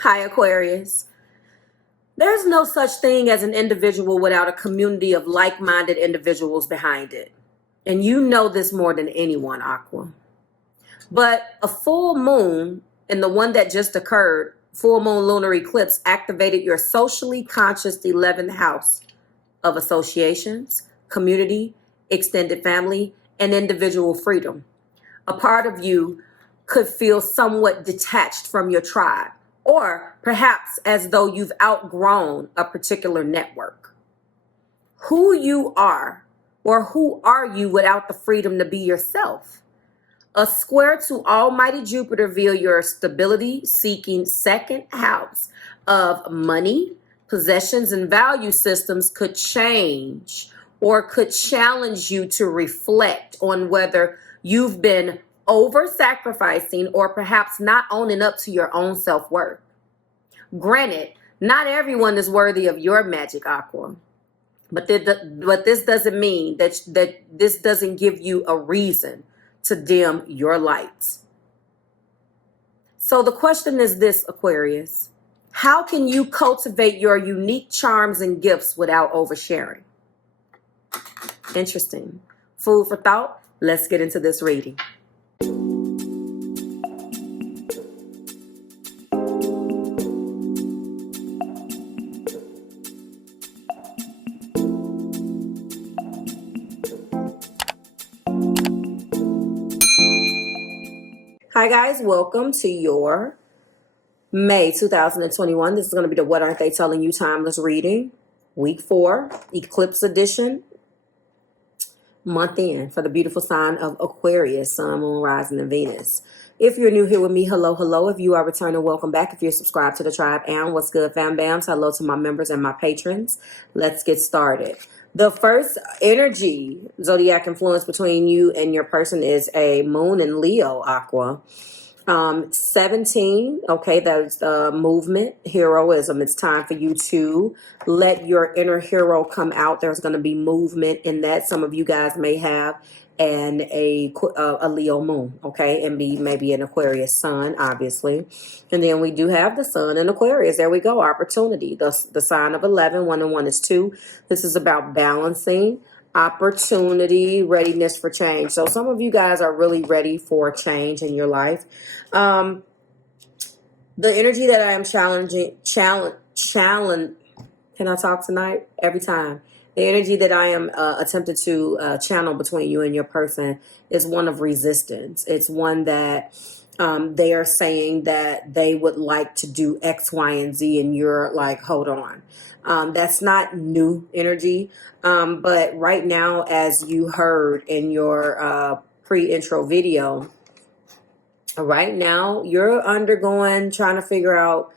Hi, Aquarius. There's no such thing as an individual without a community of like-minded individuals behind it. And you know this more than anyone, Aqua. But a full moon, and the one that just occurred, full moon lunar eclipse, activated your socially conscious 11th house of associations, community, extended family, and individual freedom. A part of you could feel somewhat detached from your tribe, or perhaps as though you've outgrown a particular network. Who you are, or who are you without the freedom to be yourself? A square to Almighty Jupiter via your stability seeking second house of money, possessions, and value systems could change or could challenge you to reflect on whether you've been over sacrificing or perhaps not owning up to your own self-worth. Granted, not everyone is worthy of your magic, Aqua, but this doesn't mean that this doesn't give you a reason to dim your lights. So the question is this, Aquarius: how can you cultivate your unique charms and gifts without oversharing? Interesting. Food for thought. Let's get into this reading. Hi guys, welcome to your May 2021. This is going to be the What Aren't They Telling You Timeless reading. Week 4, Eclipse Edition. Month end for the beautiful sign of Aquarius, Sun, Moon, Rising, and Venus. If you're new here with me, hello, hello. If you are returning, welcome back. If you're subscribed to the tribe, and what's good, fam bams? Hello to my members and my patrons. Let's get started. The first energy, zodiac influence between you and your person is a moon in Leo, Aqua. 17, okay, that's movement, heroism. It's time for you to let your inner hero come out. There's going to be movement in that. Some of you guys may have a Leo moon, okay, and be maybe an Aquarius sun, obviously. And then we do have the sun in Aquarius. There we go, opportunity. The sign of 11, 1 and 1 is 2. This is about balancing, opportunity, readiness for change. So some of you guys are really ready for change in your life. The energy that I am challenging, can I talk tonight? Every time. The energy that I am attempted to channel between you and your person is one of resistance. It's one that they are saying that they would like to do X, Y, and Z, and you're like, hold on. That's not new energy. But right now, as you heard in your pre-intro video, right now you're undergoing trying to figure out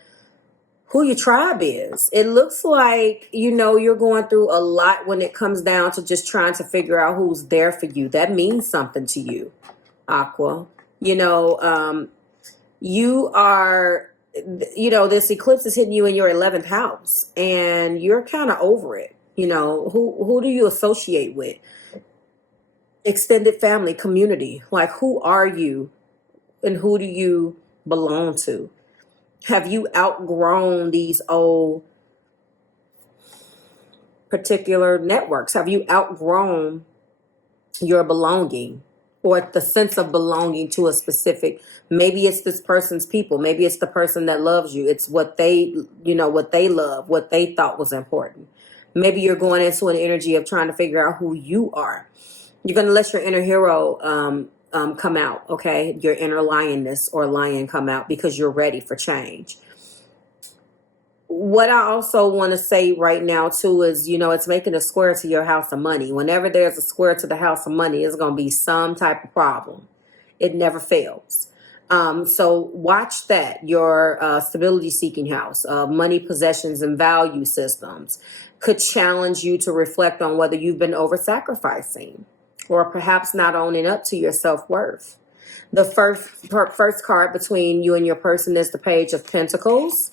who your tribe is. It looks like, you're going through a lot when it comes down to just trying to figure out who's there for you. That means something to you, Aqua. You are, this eclipse is hitting you in your 11th house and you're kind of over it. Who do you associate with? Extended family, community. Like, who are you and who do you belong to? Have you outgrown these old particular networks? Have you outgrown your belonging or the sense of belonging to a specific, maybe it's this person's people, maybe it's the person that loves you. It's what they, what they love, what they thought was important. Maybe you're going into an energy of trying to figure out who you are. You're going to let your inner hero come out, okay? Your inner lioness or lion come out because you're ready for change. What I also want to say right now, too, is, it's making a square to your house of money. Whenever there's a square to the house of money, it's going to be some type of problem. It never fails. So watch that. Your stability-seeking house, money, possessions, and value systems could challenge you to reflect on whether you've been over-sacrificing or perhaps not owning up to your self-worth. The first card between you and your person is the Page of Pentacles.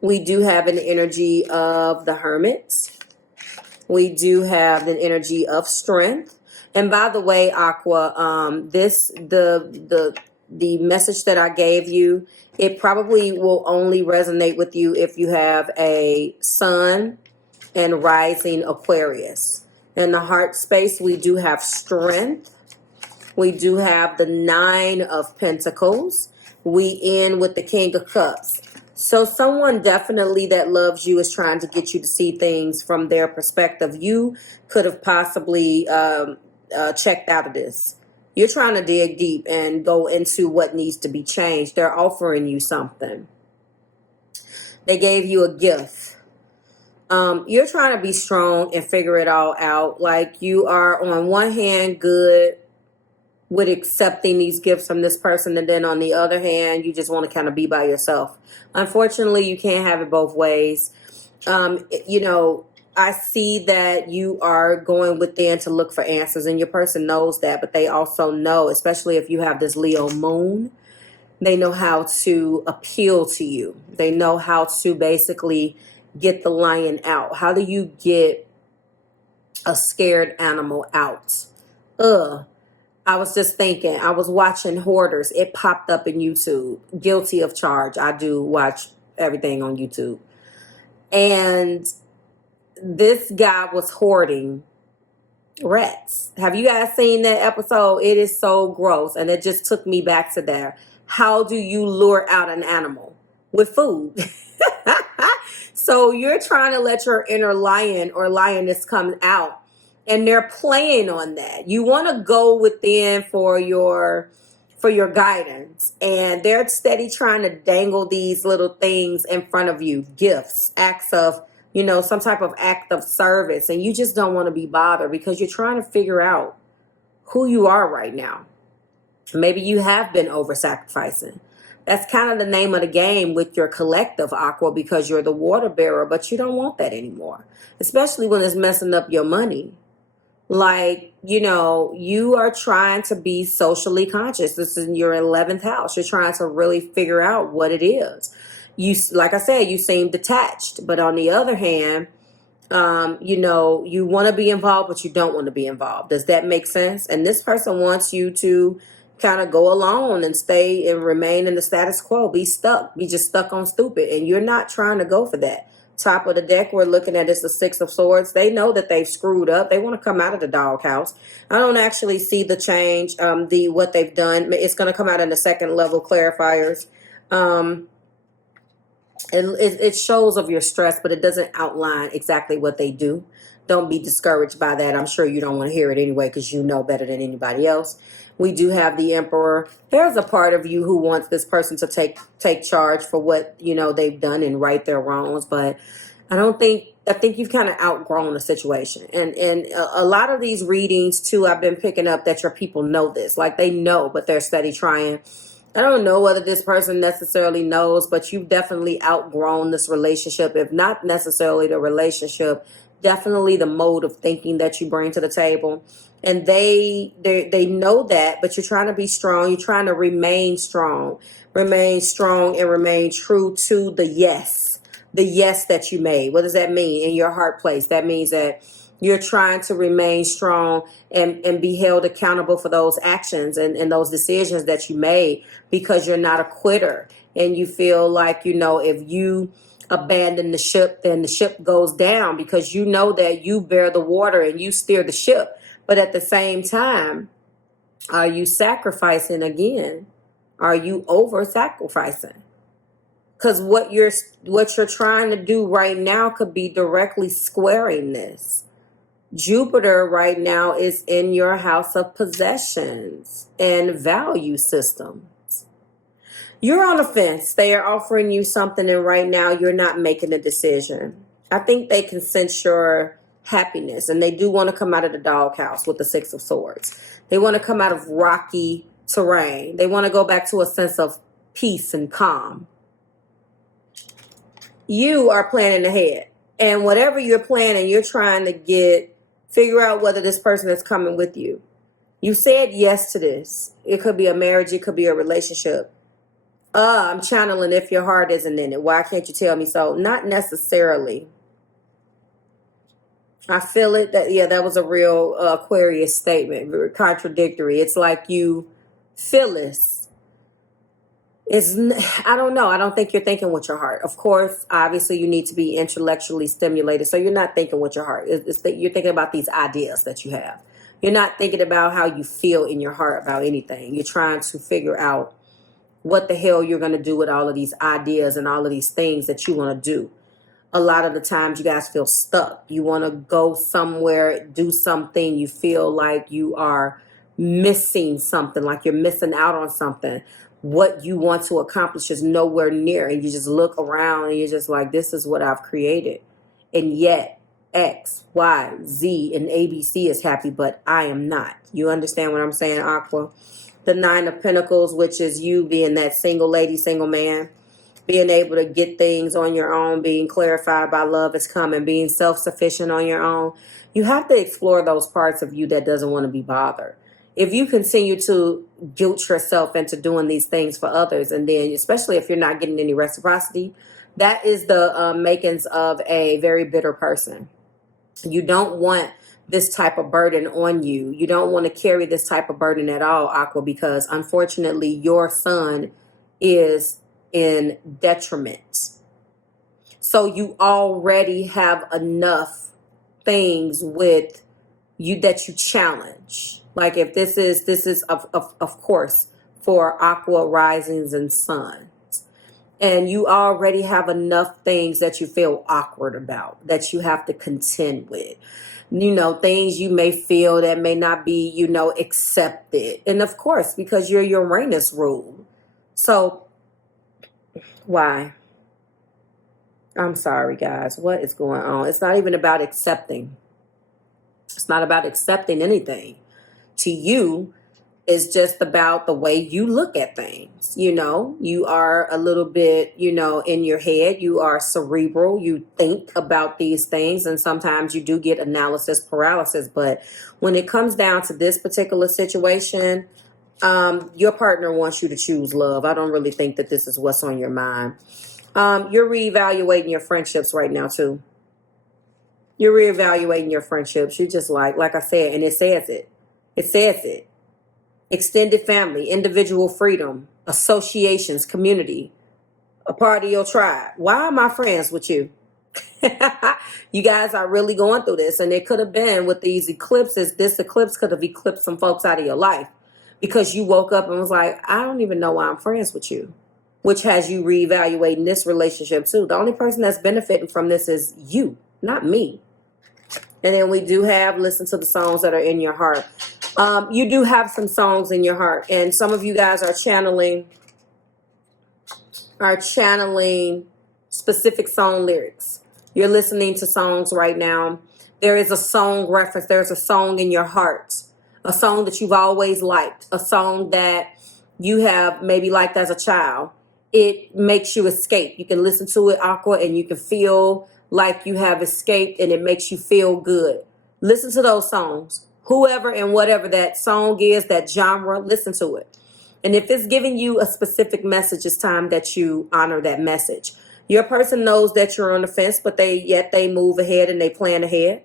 We do have an energy of the Hermit. We do have an energy of strength. And by the way, Aqua, the the message that I gave you, it probably will only resonate with you if you have a sun and rising Aquarius. In the heart space, we do have strength. We do have the 9 of Pentacles. We end with the King of Cups. So someone definitely that loves you is trying to get you to see things from their perspective. You could have possibly checked out of this. You're trying to dig deep and go into what needs to be changed. They're offering you something. They gave you a gift. You're trying to be strong and figure it all out. Like, you are on one hand good with accepting these gifts from this person, and then on the other hand, you just want to kind of be by yourself. Unfortunately, you can't have it both ways. You know, I see that you are going within to look for answers, and your person knows that, but they also know, especially if you have this Leo moon, they know how to appeal to you. They know how to basically get the lion out. How do you get a scared animal out? I was just thinking, I was watching Hoarders. It popped up in YouTube. Guilty of charge. I do watch everything on YouTube. And this guy was hoarding rats. Have you guys seen that episode? It is so gross. And it just took me back to there. How do you lure out an animal? With food. So you're trying to let your inner lion or lioness come out. And they're playing on that. You want to go within for your guidance. And they're steady trying to dangle these little things in front of you. Gifts, acts of, you know, some type of act of service. And you just don't want to be bothered because you're trying to figure out who you are right now. Maybe you have been over-sacrificing. That's kind of the name of the game with your collective, Aqua, because you're the water bearer, but you don't want that anymore. Especially when it's messing up your money. Like, you know, you are trying to be socially conscious. This is in your 11th house. You're trying to really figure out what it is. You, like I said, you seem detached. But on the other hand, you know, you want to be involved, but you don't want to be involved. Does that make sense? And this person wants you to kind of go alone and stay and remain in the status quo. Be stuck. Be just stuck on stupid. And you're not trying to go for that. Top of the deck we're looking at is the 6 of Swords. They know that they've screwed up. They want to come out of the doghouse. I don't actually see the change, what they've done. It's going to come out in the second level clarifiers. It shows of your stress, but it doesn't outline exactly what they do. Don't be discouraged by that. I'm sure you don't want to hear it anyway because you know better than anybody else. We do have the Emperor. There's a part of you who wants this person to take charge for what, you know, they've done and right their wrongs. But I think you've kind of outgrown the situation. And a lot of these readings, too, I've been picking up that your people know this. Like, they know, but they're steady trying. I don't know whether this person necessarily knows, but you've definitely outgrown this relationship. If not necessarily the relationship, definitely the mode of thinking that you bring to the table. And they know that, but you're trying to be strong. You're trying to remain strong and remain true to the yes that you made. What does that mean in your heart place? That means that you're trying to remain strong and be held accountable for those actions and those decisions that you made, because you're not a quitter. And you feel like, you know, if you abandon the ship, then the ship goes down, because you know that you bear the water and you steer the ship. But at the same time, are you sacrificing again? Are you over-sacrificing? Because what you're trying to do right now could be directly squaring this. Jupiter right now is in your house of possessions and value systems. You're on the fence. They are offering you something, and right now you're not making a decision. I think they can sense your happiness, and they do want to come out of the doghouse with the 6 of Swords. They want to come out of rocky terrain. They want to go back to a sense of peace and calm. You are planning ahead, and whatever you're planning, you're trying to figure out whether this person is coming with you. You said yes to this. It could be a marriage. It could be a relationship. I'm channeling if your heart isn't in it. Why can't you tell me so? Not necessarily. I feel it that was a real Aquarius statement. Very contradictory. It's like you feel this, I don't know. I don't think you're thinking with your heart. Of course, obviously, you need to be intellectually stimulated. So you're not thinking with your heart. It's that you're thinking about these ideas that you have. You're not thinking about how you feel in your heart about anything. You're trying to figure out what the hell you're going to do with all of these ideas and all of these things that you want to do. A lot of the times you guys feel stuck. You want to go somewhere, do something. You feel like you are missing something, like you're missing out on something. What you want to accomplish is nowhere near. And you just look around and you're just like, this is what I've created. And yet X, Y, Z, and ABC is happy, but I am not. You understand what I'm saying, Aqua? The Nine of Pentacles, which is you being that single lady, single man, being able to get things on your own, being clarified by love is coming, being self-sufficient on your own. You have to explore those parts of you that doesn't want to be bothered. If you continue to guilt yourself into doing these things for others, and then especially if you're not getting any reciprocity, that is the makings of a very bitter person. You don't want this type of burden on you. You don't want to carry this type of burden at all, Aqua, because unfortunately your sun is in detriment. So you already have enough things with you that you challenge. Like if this is of course for Aqua risings and suns. And you already have enough things that you feel awkward about, that you have to contend with. You know, things you may feel that may not be, you know, accepted. And of course, because you're Uranus ruled. So why? I'm sorry, guys. What is going on? It's not even about accepting. It's not about accepting anything. To you, it's just about the way you look at things. You know, you are a little bit, you know, in your head. You are cerebral. You think about these things. And sometimes you do get analysis paralysis. But when it comes down to this particular situation, your partner wants you to choose love. I don't really think that this is what's on your mind. You're reevaluating your friendships right now, too. You're reevaluating your friendships. You just like I said, and it says it. It says it. Extended family, individual freedom, associations, community, a part of your tribe. Why am I friends with you? You guys are really going through this. And it could have been with these eclipses. This eclipse could have eclipsed some folks out of your life because you woke up and was like, I don't even know why I'm friends with you, which has you reevaluating this relationship too. The only person that's benefiting from this is you, not me. And then we do have listen to the songs that are in your heart. You do have some songs in your heart, and some of you guys are channeling specific song lyrics. You're listening to songs right now. There is a song reference. There's a song in your heart, a song that you've always liked, a song that you have maybe liked as a child. It makes you escape. You can listen to it, Aqua, and you can feel like you have escaped, and it makes you feel good. Listen to those songs. Whoever and whatever that song is, that genre, listen to it. And if it's giving you a specific message, it's time that you honor that message. Your person knows that you're on the fence, but they move ahead and they plan ahead.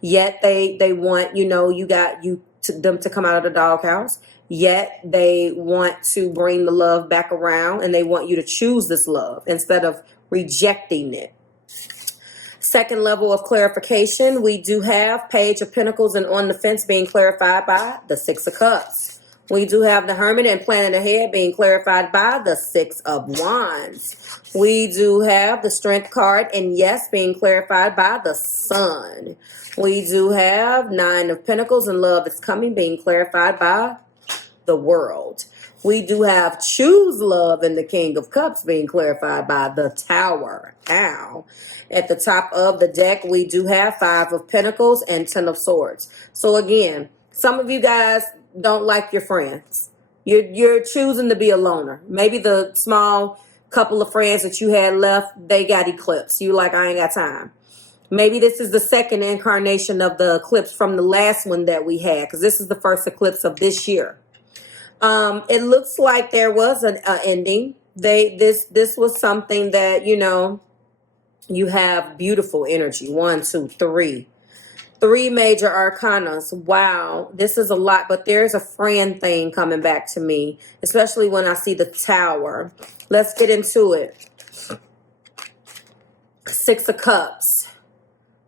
Yet they want, you know, them to come out of the doghouse. Yet they want to bring the love back around, and they want you to choose this love instead of rejecting it. Second level of clarification, we do have Page of Pentacles and on the fence being clarified by the Six of Cups. We do have the Hermit and planning ahead being clarified by the Six of Wands. We do have the Strength card and yes being clarified by the Sun. We do have Nine of Pentacles and love is coming being clarified by the World. We do have choose love and the King of Cups being clarified by the Tower. Ow. At the top of the deck, we do have Five of Pentacles and Ten of Swords. So again, some of you guys don't like your friends. You're choosing to be a loner. Maybe the small couple of friends that you had left, they got eclipsed. You like, I ain't got time. Maybe this is the second incarnation of the eclipse from the last one that we had, because this is the first eclipse of this year. It looks like there was an ending. This was something that, you know, you have beautiful energy. 1, 2, 3. Three major arcanas. Wow, this is a lot, but there's a friend thing coming back to me, especially when I see the Tower. Let's get into it. Six of Cups.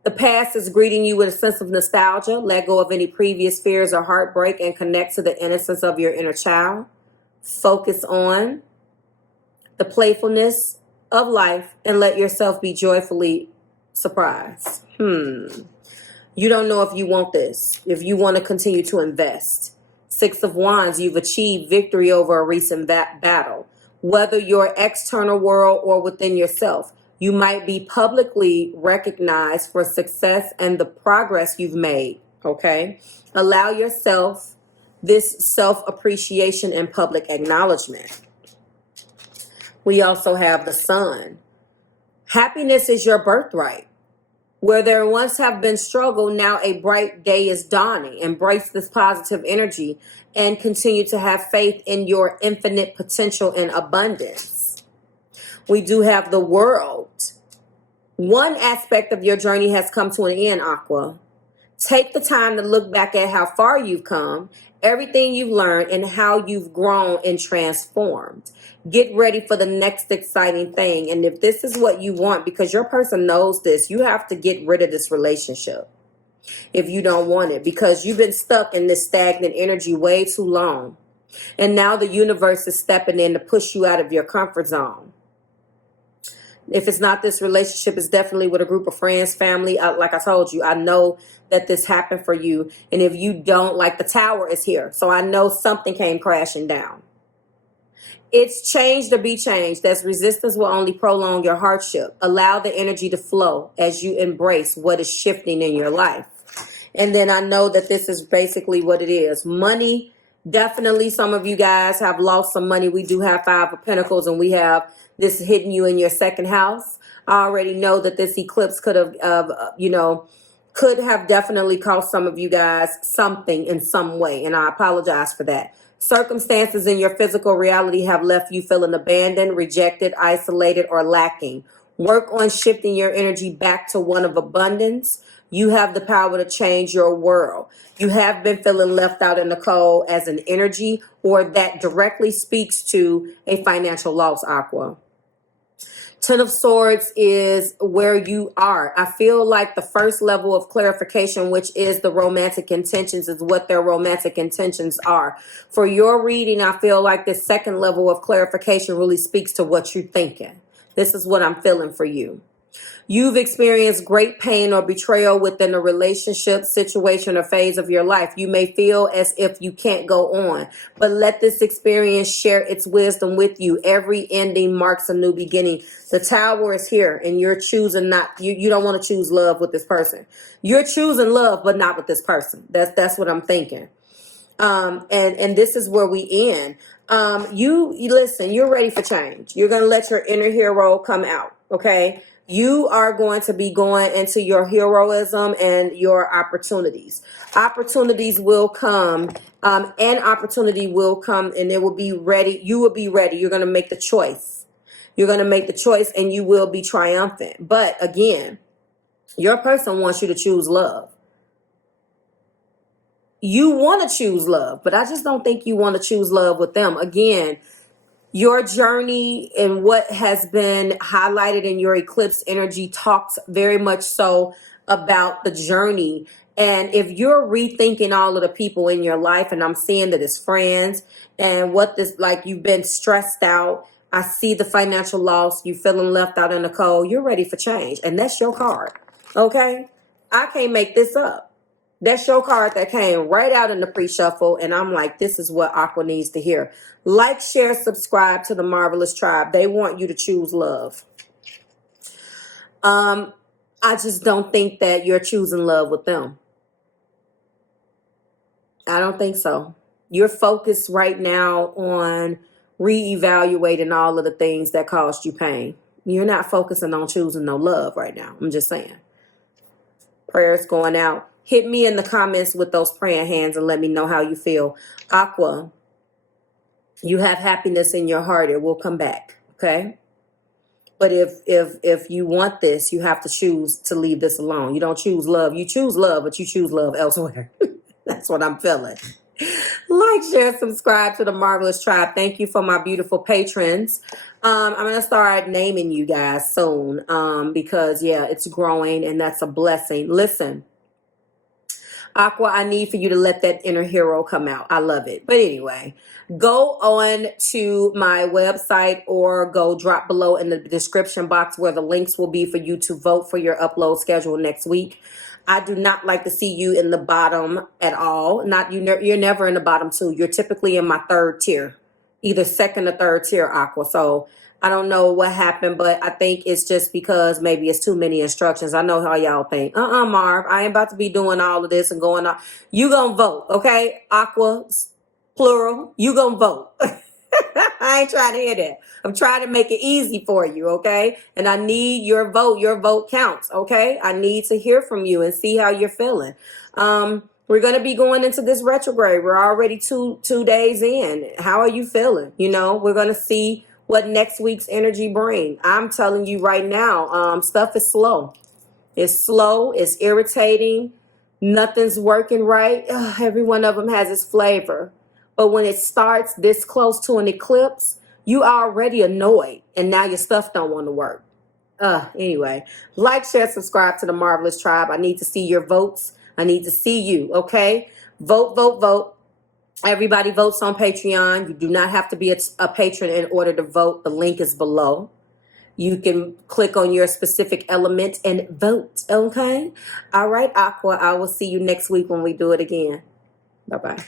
The past is greeting you with a sense of nostalgia. Let go of any previous fears or heartbreak and connect to the innocence of your inner child. Focus on the playfulness of life and let yourself be joyfully surprised. You don't know if you want this, if you want to continue to invest. Six of Wands, you've achieved victory over a recent battle. Whether your external world or within yourself, you might be publicly recognized for success and the progress you've made, okay? Allow yourself this self-appreciation and public acknowledgement. We also have the Sun. Happiness is your birthright. Where there once have been struggle, now a bright day is dawning. Embrace this positive energy and continue to have faith in your infinite potential and abundance. We do have the World. One aspect of your journey has come to an end, Aqua. Take the time to look back at how far you've come, everything you've learned, and how you've grown and transformed. Get ready for the next exciting thing. And if this is what you want, because your person knows this, you have to get rid of this relationship if you don't want it, because you've been stuck in this stagnant energy way too long. And now the universe is stepping in to push you out of your comfort zone. If it's not this relationship, it's definitely with a group of friends, family. Like I told you, I know that this happened for you. And if you don't, like, the Tower is here. So I know something came crashing down. It's changed or be changed. That's resistance will only prolong your hardship. Allow the energy to flow as you embrace what is shifting in your life. And then I know that this is basically what it is. Money, definitely some of you guys have lost some money. We do have Five of Pentacles and we have this hitting you in your second house. I already know that this eclipse could have, could have definitely cost some of you guys something in some way. And I apologize for that. Circumstances in your physical reality have left you feeling abandoned, rejected, isolated, or lacking. Work on shifting your energy back to one of abundance. You have the power to change your world. You have been feeling left out in the cold as an energy, or that directly speaks to a financial loss, Aqua. Ten of Swords is where you are. I feel like the first level of clarification, which is the romantic intentions, is what their romantic intentions are. For your reading, I feel like this second level of clarification really speaks to what you're thinking. This is what I'm feeling for you. You've experienced great pain or betrayal within a relationship, situation, or phase of your life. You may feel as if you can't go on, but let this experience share its wisdom with you. Every ending marks a new beginning. The Tower is here, and you're choosing not. You don't want to choose love with this person. You're choosing love, but not with this person. That's what I'm thinking. And this is where we end. You listen. You're ready for change. You're gonna let your inner hero come out. Okay. You are going to be going into your heroism and your opportunities. Opportunities will come, and opportunity will come, and it will be ready. You will be ready. You're going to make the choice. You're going to make the choice, and you will be triumphant. But again, your person wants you to choose love. You want to choose love, but I just don't think you want to choose love with them. Again, your journey and what has been highlighted in your eclipse energy talks very much so about the journey. And if you're rethinking all of the people in your life, and I'm seeing that it's friends and what this, like, you've been stressed out. I see the financial loss. You feeling left out in the cold. You're ready for change. And that's your card. Okay. I can't make this up. That's your card that came right out in the pre-shuffle. And I'm like, this is what Aqua needs to hear. Like, share, subscribe to the Marvelous Tribe. They want you to choose love. I just don't think that you're choosing love with them. I don't think so. You're focused right now on reevaluating all of the things that caused you pain. You're not focusing on choosing no love right now. I'm just saying. Prayers going out. Hit me in the comments with those praying hands and let me know how you feel. Aqua, you have happiness in your heart. It will come back. Okay? But if you want this, you have to choose to leave this alone. You don't choose love. You choose love, but you choose love elsewhere. That's what I'm feeling. Like, share, subscribe to the Marvelous Tribe. Thank you for my beautiful patrons. I'm going to start naming you guys soon because, yeah, it's growing and that's a blessing. Listen, Aqua, I need for you to let that inner hero come out. I love it. But anyway, go on to my website or go drop below in the description box where the links will be for you to vote for your upload schedule next week. I do not like to see you in the bottom at all. You're never in the bottom two. You're typically in my third tier, either second or third tier, Aqua. So I don't know what happened, but I think it's just because maybe it's too many instructions. I know how y'all think. Marv, I ain't about to be doing all of this and going on. You gonna vote, okay? Aqua, plural. You gonna vote. I ain't trying to hear that. I'm trying to make it easy for you, okay? And I need your vote. Your vote counts, okay? I need to hear from you and see how you're feeling. We're going to be going into this retrograde. We're already two days in. How are you feeling? You know, we're going to see what next week's energy brings. I'm telling you right now, stuff is slow. It's slow. It's irritating. Nothing's working right. Ugh, every one of them has its flavor. But when it starts this close to an eclipse, you are already annoyed. And now your stuff don't want to work. Anyway, like, share, subscribe to the Marvelous Tribe. I need to see your votes. I need to see you, okay? Vote, vote, vote. Everybody votes on Patreon. You do not have to be a patron in order to vote. The link is below. You can click on your specific element and vote, okay? All right, Aqua, I will see you next week when we do it again. Bye-bye.